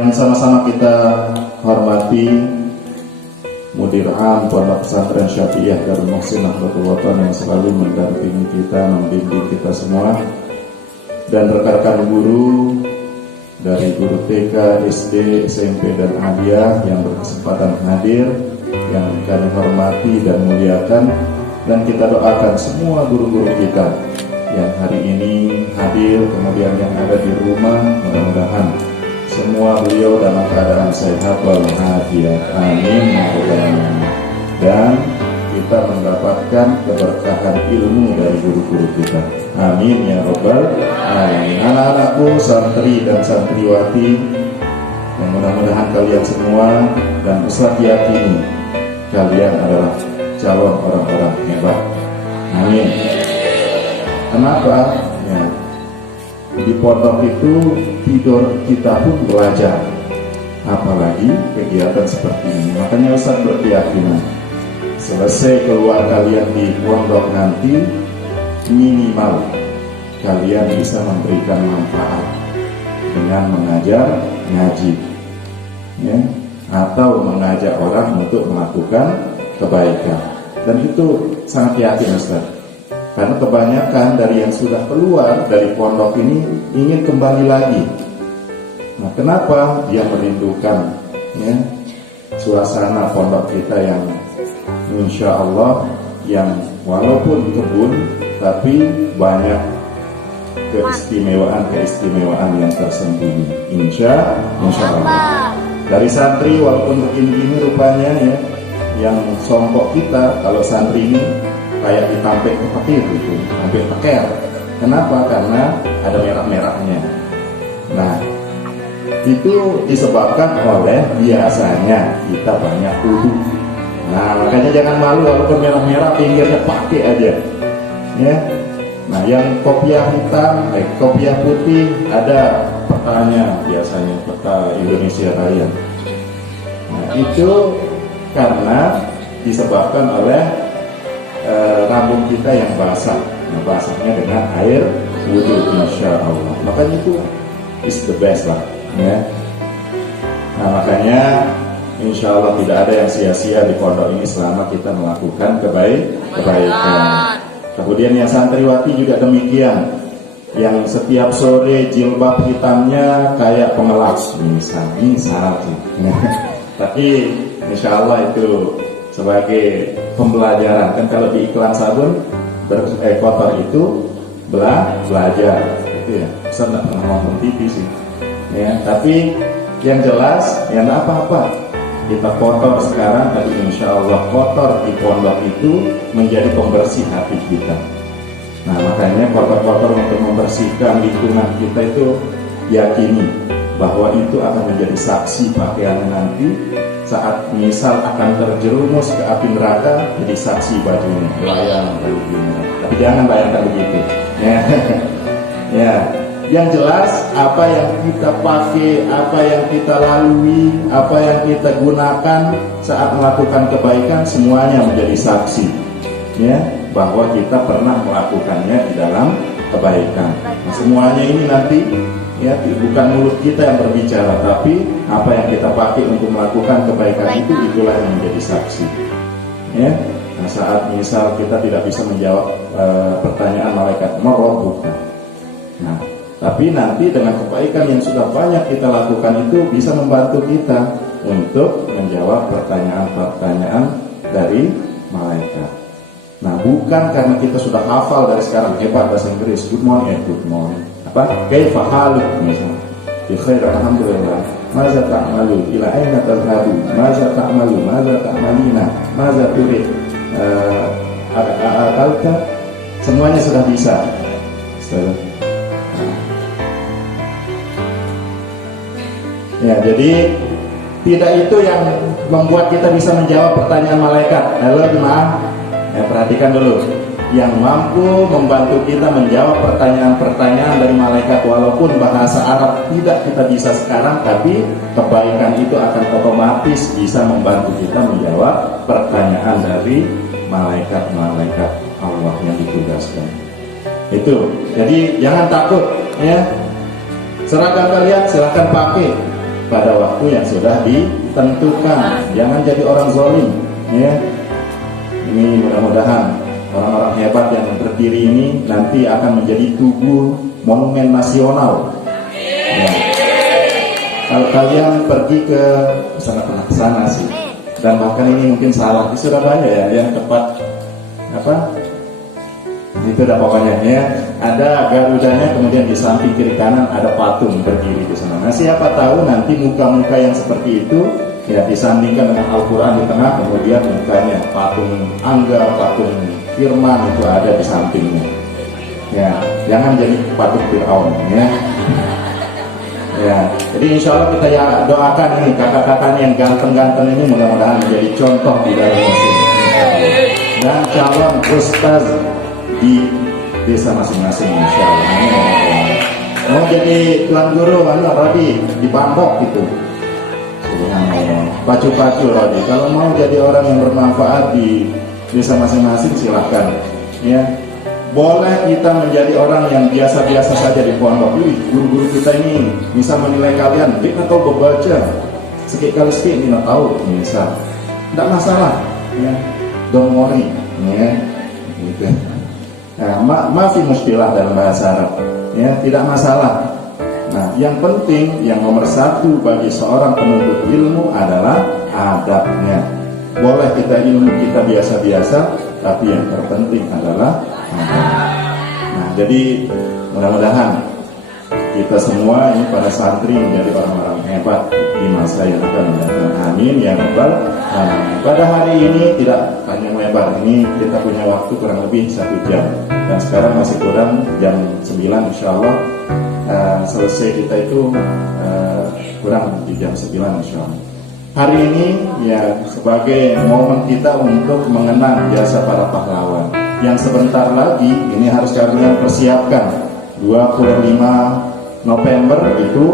Yang sama-sama kita hormati Mudir Am Pondok Pesantren Syafi'iyah Darul Muhsin Nahdlatul Watan yang selalu mendampingi kita, membimbing kita semua, dan rekan-rekan guru dari guru TK, SD, SMP, dan Aliyah yang berkesempatan hadir, yang kami hormati dan muliakan, dan kita doakan semua guru-guru kita yang hari ini hadir, kemudian yang ada di rumah, mudah-mudahan semua beliau dalam keadaan sehat walafiat. Amin ya rabbal alamin. Dan kita mendapatkan keberkahan ilmu dari guru-guru kita. Amin ya rabbal alamin. Anak-anakku, santri dan santriwati, yang mudah-mudahan kalian semua dan Ustaz yakini kalian adalah calon orang-orang hebat. Amin. Kenapa? Ya, di pondok itu tidur kita pun belajar, apalagi kegiatan seperti ini. Makanya Ustaz berkeyakinan selesai keluar kalian di pondok nanti, minimal kalian bisa memberikan manfaat dengan mengajar ngaji, ya, atau mengajak orang untuk melakukan kebaikan. Dan itu sangat yakin Ustaz, karena kebanyakan dari yang sudah keluar dari pondok ini ingin kembali lagi. Nah, kenapa? Dia merindukan, ya, suasana pondok kita yang insya Allah, yang walaupun kebun tapi banyak keistimewaan yang tersembunyi. Insya Allah. Dari santri walaupun begini-gini rupanya, ya, yang sombong kita kalau santri ini kayak ditampek ke petir gitu, tampek teker. Kenapa? Karena ada merah-merahnya. Nah, itu disebabkan oleh biasanya kita banyak kudu. Nah, makanya jangan malu walaupun merah-merah, pinggirnya pakai aja, ya. Nah, yang kopiah hitam, kopiah putih, ada petanya biasanya, peta Indonesia Raya. Nah, itu karena disebabkan oleh rambut kita yang basah. Nah, basahnya dengan air wudhu, insya Allah. Makanya itu is the best lah, ya. Nah, makanya insya Allah tidak ada yang sia-sia di pondok ini selama kita melakukan kebaikan. Kemudian yang santriwati juga demikian, yang setiap sore jilbab hitamnya kayak pengelap, misal. Tapi insya Allah itu sebagai pembelajaran. Kan kalau di iklan sabun kotor itu belajar itu, ya. Saya nggak pernah nonton TV sih, ya. Tapi yang jelas ya nggak apa-apa kita kotor sekarang, tapi insya Allah kotor di pondok itu menjadi pembersih hati kita. Nah, makanya kotor-kotor untuk membersihkan lingkungan kita itu yakini bahwa itu akan menjadi saksi pakaiannya nanti saat misal akan terjerumus ke api neraka, jadi saksi bajunya, layang bajunya. Tapi jangan bayangkan begitu, ya. Ya, yang jelas apa yang kita pakai, apa yang kita lalui, apa yang kita gunakan saat melakukan kebaikan, semuanya menjadi saksi, ya, bahwa kita pernah melakukannya di dalam kebaikan. Nah, semuanya ini nanti, ya, bukan mulut kita yang berbicara, tapi apa yang kita pakai untuk melakukan kebaikan itu, itulah yang menjadi saksi, ya. Nah, saat misal kita tidak bisa menjawab pertanyaan malaikat marabbuka, nah, tapi nanti dengan kebaikan yang sudah banyak kita lakukan itu bisa membantu kita untuk menjawab pertanyaan-pertanyaan dari malaikat. Nah, bukan karena kita sudah hafal dari sekarang, hebat bahasa Inggris, good morning, apa, kaifa haluk, misalnya, bi khair, alhamdulillah, maza ta'malu, ila aina tadhhabu, maza ta'malu, maza ta'malina, maza turid, akalka, semuanya sudah bisa. Ya, jadi tidak itu yang membuat kita bisa menjawab pertanyaan malaikat. Halo jemaah, ya, perhatikan dulu. Yang mampu membantu kita menjawab pertanyaan-pertanyaan dari malaikat, walaupun bahasa Arab tidak kita bisa sekarang, tapi kebaikan itu akan otomatis bisa membantu kita menjawab pertanyaan dari malaikat-malaikat Allah yang ditugaskan. Itu. Jadi jangan takut, ya. Seragam kalian silahkan pakai. pada waktu yang sudah ditentukan. Jangan jadi orang zalim, ya. Ini mudah-mudahan orang-orang hebat yang berdiri ini nanti akan menjadi tugu monumen nasional. Ya. Kalau kalian pergi ke sana, pernah ke sana sih, dan bahkan ini mungkin salah di Surabaya ya, yang tempat apa? Itu dah pokoknya ya. Ada garudanya, kemudian di samping kiri kanan ada patung berdiri di sana. Nah, siapa tahu nanti muka-muka yang seperti itu ya disandingkan dengan Al-Quran di tengah, kemudian mukanya patung Angga, patung Firman itu ada di sampingnya. Ya, jangan jadi patung Fir'aun ya. Ya, jadi insya Allah kita ya doakan ini kakak-kakaknya yang ganteng-ganteng ini mudah-mudahan menjadi contoh di dalam muslim dan calon ustaz di desa masing-masing insya Allah. Mau jadi tuan guru mana Rodi di Bangkok gitu. Pacu-pacu Rodi. Kalau mau jadi orang yang bermanfaat di desa masing-masing silahkan. Ya, boleh kita menjadi orang yang biasa-biasa saja di pondok. Guru-guru kita ini bisa menilai kalian, kita tahu membaca sekali sekali ini tahu bisa. Tidak masalah. Ya, don't worry. Ya, gitu. Nah, masih mustilah dalam bahasa Arab, ya tidak masalah. Nah, yang penting, yang nomor satu bagi seorang penuntut ilmu adalah adabnya. Boleh kita ilmu kita biasa-biasa, tapi yang terpenting adalah adab. Nah, jadi mudah-mudahan kita semua ini para santri menjadi orang-orang hebat di masa yang akan datang. Amin ya rabbal alamin. Pada hari ini tidak panjang lebar, ini kita punya waktu kurang lebih 1 jam. Dan sekarang masih kurang jam 9 insya Allah selesai kita itu kurang di jam 9 insya Allah. Hari ini ya sebagai momen kita untuk mengenang jasa para pahlawan yang sebentar lagi ini harus kalian persiapkan. 25 November itu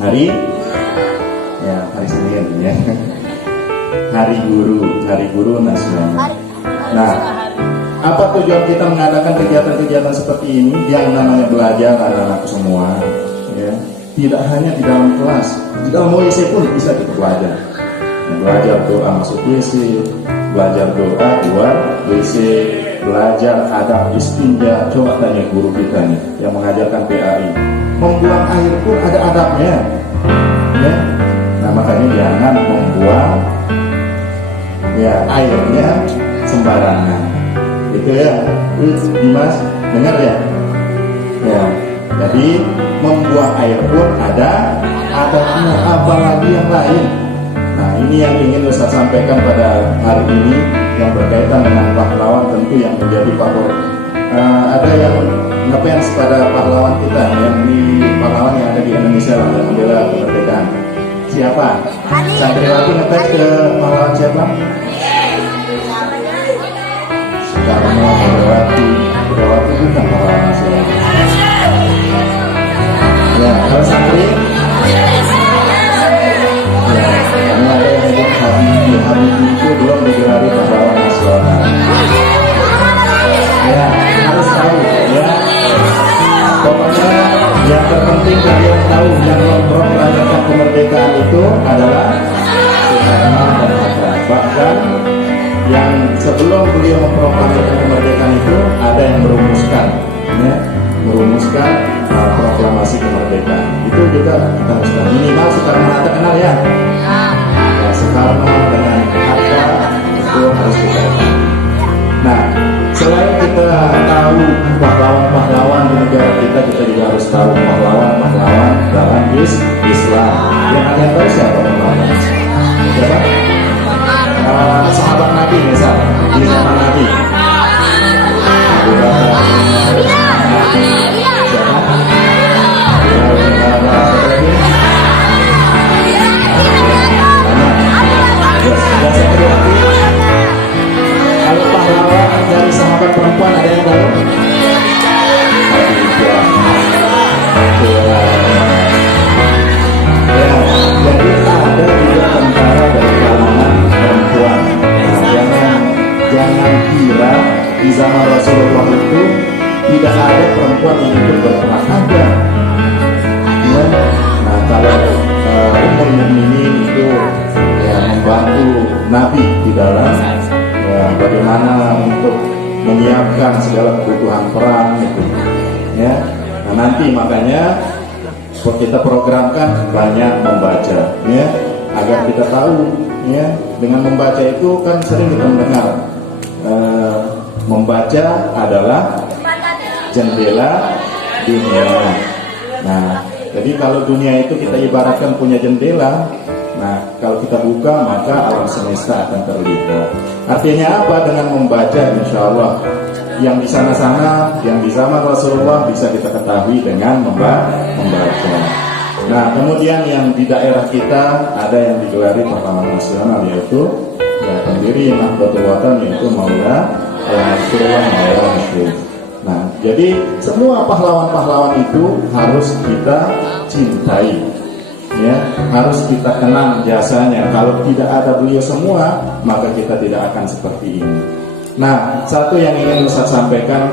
hari Senin ya. Hari guru nasional. Nah, apa tujuan kita mengadakan kegiatan-kegiatan seperti ini? Yang namanya belajar anak-anak semua ya. Tidak hanya di dalam kelas, di dalam WC pun bisa kita belajar. Belajar doa masuk WC, belajar doa luar WC, belajar adab istinja. Coba tanya guru kita nih yang mengajarkan PAI, membuang air pun ada adabnya ya. Nah, makanya jangan membuang ya airnya sembarangan gitu ya. Dimas dengar ya. Ya, jadi membuang air pun ada adabnya, apalagi yang lain. Nah, ini yang ingin Ustaz sampaikan pada hari ini yang berkaitan dengan pahlawan, tentu yang menjadi favorit. Ada yang ngefans pada pahlawan kita yang di pahlawan yang ada di Indonesia lah yang membela kemerdekaan. Siapa? Santriwati ngefans ke pahlawan siapa? Soekarno, Megawati bukan pahlawan nasional. Ya, kalau santri? Ya, ini ada yang menyebut Habibie itu belum digelari pahlawan nasional. Ya, harus tahu ya. Pokoknya yang terpenting kalian tahu yang memproklamasikan kemerdekaan itu adalah Soekarno dan Hatta. Bahkan yang sebelum beliau memproklamasikan kemerdekaan itu ada yang merumuskan ya, proklamasi kemerdekaan. Itu juga kita harus tahu. Minimal Soekarno Hatta kenal ya. Ya, Soekarno dengan Hatta itu harus kita tahu. Nah, selain kita tahu pahlawan-pahlawan di negara kita juga harus tahu pahlawan-pahlawan dalam Islam. Yang kalian tahu siapa pahlawan? Siapa? Sahabat Nabi misal di zaman Nabi. Abu Bakar. Kalau pahlawan dari sahabat perempuan ada yang tahu? Ya, jadi Nabi di dalam bagaimana untuk menyiapkan segala kebutuhan perang itu, ya. Nah, nanti makanya kita programkan banyak membaca, ya, agar kita tahu, ya. Dengan membaca itu kan sering kita mendengar membaca adalah jendela dunia. Nah, jadi kalau dunia itu kita ibaratkan punya jendela, nah kalau kita buka maka alam semesta akan terlihat. Artinya apa? Dengan membaca, insya Allah yang di sana-sana, yang di zaman Rasulullah bisa kita ketahui dengan membaca. Nah, kemudian yang di daerah kita ada yang digelari pahlawan nasional, yaitu pendiri Nahdlatul Watan, yaitu Maulana Rasulullah Maulana. Nah, jadi semua pahlawan-pahlawan itu harus kita cintai, ya, harus kita kenang jasanya. Kalau tidak ada beliau semua, maka kita tidak akan seperti ini. Nah, satu yang ingin Ustaz sampaikan,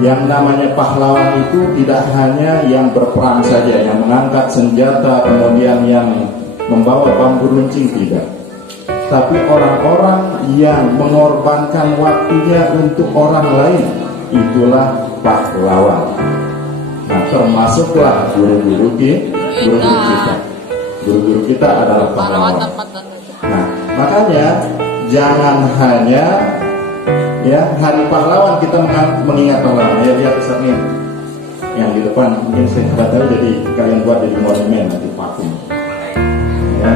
yang namanya pahlawan itu tidak hanya yang berperang saja, yang mengangkat senjata, kemudian yang membawa bambu runcing, tidak. Tapi orang-orang yang mengorbankan waktunya untuk orang lain, itulah pahlawan. Nah, termasuklah guru-guru kita. Guru-guru kita adalah pahlawan. Nah, makanya jangan hanya, ya, hari pahlawan kita mengingat pahlawan. Ya, lihat Ustaz nih, yang di depan mungkin saya kata jadi kalian buat jadi monumen nanti patung. Ya.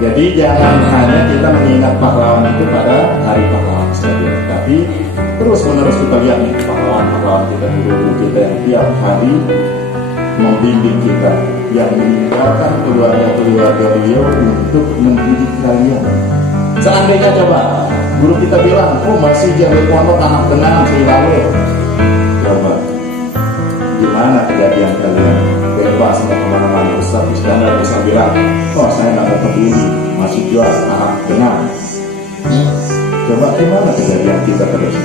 Jadi jangan hanya kita mengingat pahlawan itu pada hari pahlawan saja, tapi terus menerus kita lihat nih pahlawan-pahlawan kita, guru-guru kita yang tiap hari membimbing kita, yang meninggalkan keluarga-keluarga beliau untuk mendidik kalian. Seandainya coba guru kita bilang, oh masih jalan pondok anak tenang selalu, coba gimana kejadian kalian? Bebas mau kemana-mana, Ustaz Iskandar bisa bilang, oh saya nggak peduli, masih jual anak tenang. Coba gimana kejadian kita terus?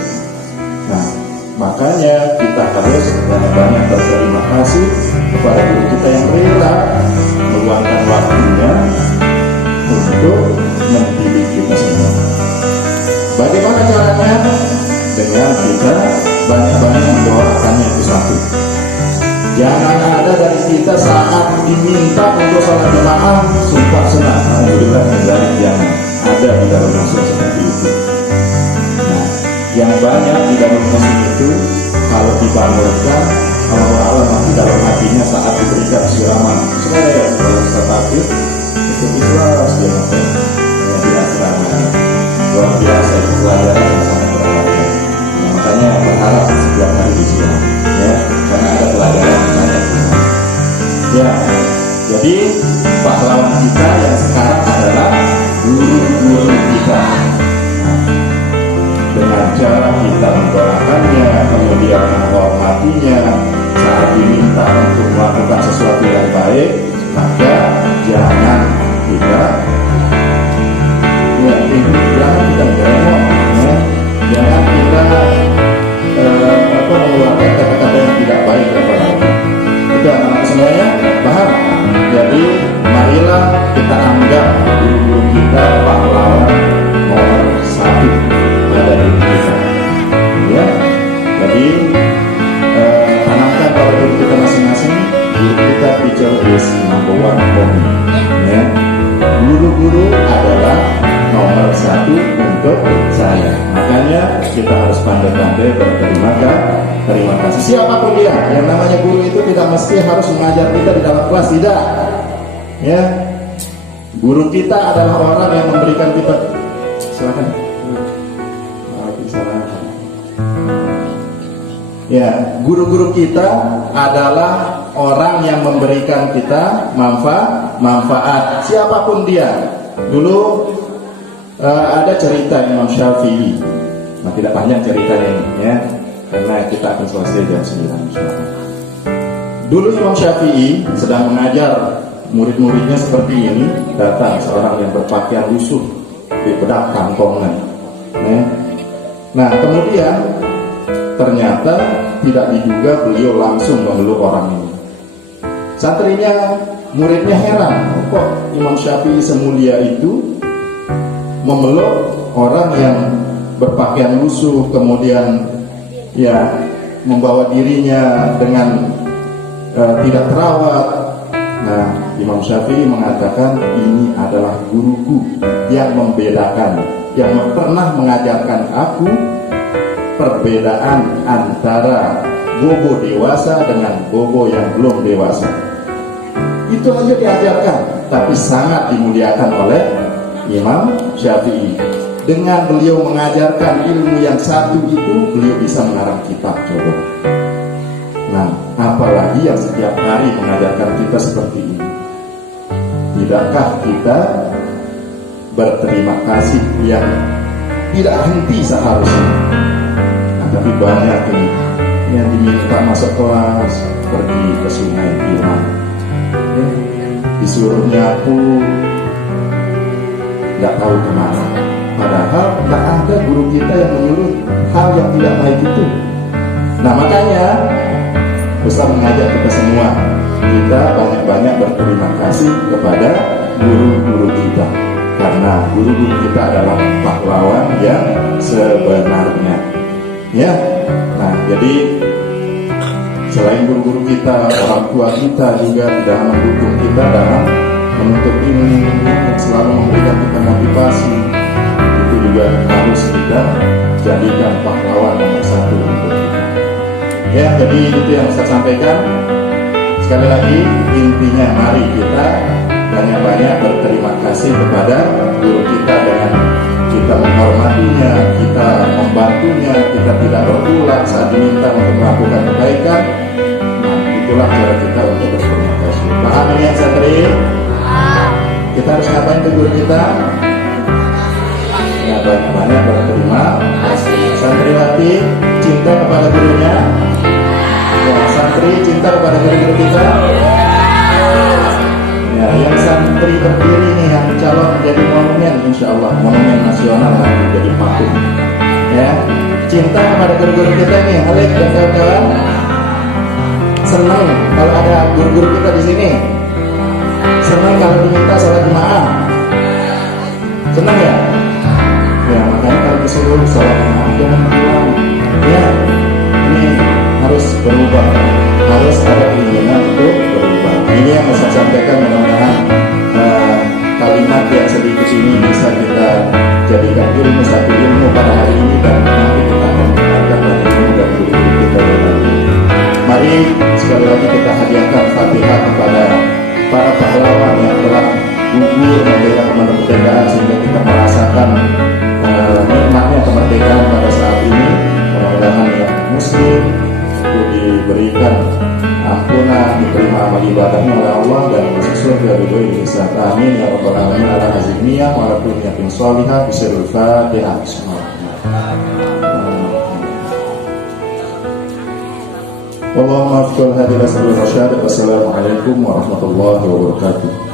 Nah, makanya kita harus banyak-banyak berterima kasih kepada guru kita yang rela meluangkan waktunya untuk mendidik kita semua. Bagaimana caranya? Dengan kita banyak-banyak mendoakannya, itu satu. Jangan ada dari kita saat diminta untuk sholat jemaah sumpah senang, alhamdulillah dari yang ada di dalam Muslim seperti itu. Nah, yang banyak di dalam Muslim itu kalau dibangunkan Allah nanti dalam hatinya saat diberikan siraman. Semoga ya kalau bisa takut itu ikhlas dia nanti di asrama. Luar biasa itu pelajaran yang sangat berharga. Nah, makanya berharap setiap hari disiram, ya, karena ada pelajaran yang banyak. Ya, jadi pahlawan kita yang sekarang adalah guru-guru kita. Nah, dengan cara kita mendoakannya, kemudian menghormatinya, saat diminta untuk melakukan sesuatu yang baik, maka jangan kita ngeremot, ya. Jangan kita mengeluarkan kata-kata yang tidak baik apalagi. Itu anak-anak semuanya paham. Jadi marilah kita anggap guru-guru kita pahlawan nomor satu pada diri kita, ya. Jadi tanamkan pada diri kita masing-masing, guru kita teacher is number one for me, ya. Guru-guru adalah nomor satu untuk saya. Makanya kita harus pandai-pandai berterima kasih. Siapapun dia, yang namanya guru itu tidak mesti harus mengajar kita di dalam kelas, tidak. Ya, guru kita adalah orang yang memberikan kita. Silakan. Ya, guru-guru kita adalah orang yang memberikan kita manfaat. Siapapun dia. Dulu ada cerita Imam Syafi'i. Nah, tidak banyak ceritanya ini, ya, karena kita akan selesai jam 9 insyaallah. Dulu Imam Syafi'i sedang mengajar murid-muridnya seperti ini, datang seorang yang berpakaian lusuh di bedak kantongnya. Nah, kemudian ternyata tidak diduga beliau langsung memeluk orang ini. Santrinya, muridnya heran, kok Imam Syafi'i semulia itu memeluk orang yang berpakaian lusuh, kemudian ya membawa dirinya dengan tidak terawat. Nah, Imam Syafi'i mengatakan ini adalah guruku yang membedakan, yang pernah mengajarkan aku perbedaan antara bobo dewasa dengan bobo yang belum dewasa. Itu aja diajarkan, tapi sangat dimuliakan oleh Imam Syafi'i. Dengan beliau mengajarkan ilmu yang satu itu, beliau bisa mengarang kitab, coba. Nah, apalagi yang setiap hari mengajarkan kita seperti ini. Tidakkah kita berterima kasih yang tidak henti seharusnya? Nah, tapi banyak ini yang diminta masuk kelas, pergi ke sungai Irman, disuruh nyapu, nggak tahu kemana. Padahal nggak ada guru kita yang menyuruh hal yang tidak baik itu. Nah, makanya Ustaz mengajak kita semua, kita banyak-banyak berterima kasih kepada guru-guru kita, karena guru-guru kita adalah pahlawan yang sebenarnya. Ya, nah jadi selain guru-guru kita, orang tua kita juga tidak mendukung kita dalam menuntut ilmu, selalu memberikan kita motivasi. Itu juga harus kita jadikan pahlawan nomor satu untuk kita. Ya, jadi itu yang saya sampaikan. Sekali lagi, intinya mari kita banyak-banyak berterima kasih kepada guru kita dengan kita menghormatinya, kita membantunya, kita tidak berulang saat diminta untuk melakukan kebaikan. Nah, itulah cara kita untuk berterima kasih. Paham ini yang santri? Kita harus ngapain ke guru kita? Ya, banyak-banyak berterima kasih. Santriwati cinta kepada gurunya. Ya, santri cinta kepada guru-guru kita. Ya, yang santri berdiri nih, yang calon menjadi monumen, insya Allah monumen nasional nanti jadi patung. Ya, cinta kepada guru-guru kita nih, Alex dan kawan-kawan. Senang kalau ada guru-guru kita di sini. Senang kalau diminta sholat jemaah. Senang ya? Ya, makanya kalau disuruh sholat jemaah jangan bilang, ya ini harus berubah, harus ada keinginan untuk berubah. Ini yang saya sampaikan, mudah-mudahan kalimat yang sedikit ini bisa kita jadikan ilmu, satu ilmu pada hari ini, dan nanti kita akan mendengarkan banyak ilmu dari guru kita yang lain. Mari sekali lagi kita hadiahkan Fatihah kepada para pahlawan yang telah gugur memberikan kemerdekaan sehingga kita merasakan nikmatnya kemerdekaan pada saat ini. Mudah-mudahan yang muslim itu diberikan ampunan, diterima amal ibadahnya oleh Allah dan masuk surga ridho ihsan. Amin ya rabbal alamin. Ala azimiyah wa ala kulli niyatin shalihah bisirul Fatihah. Allahumma afqil hadhihi al-rasyad. Wassalamualaikum warahmatullahi wabarakatuh.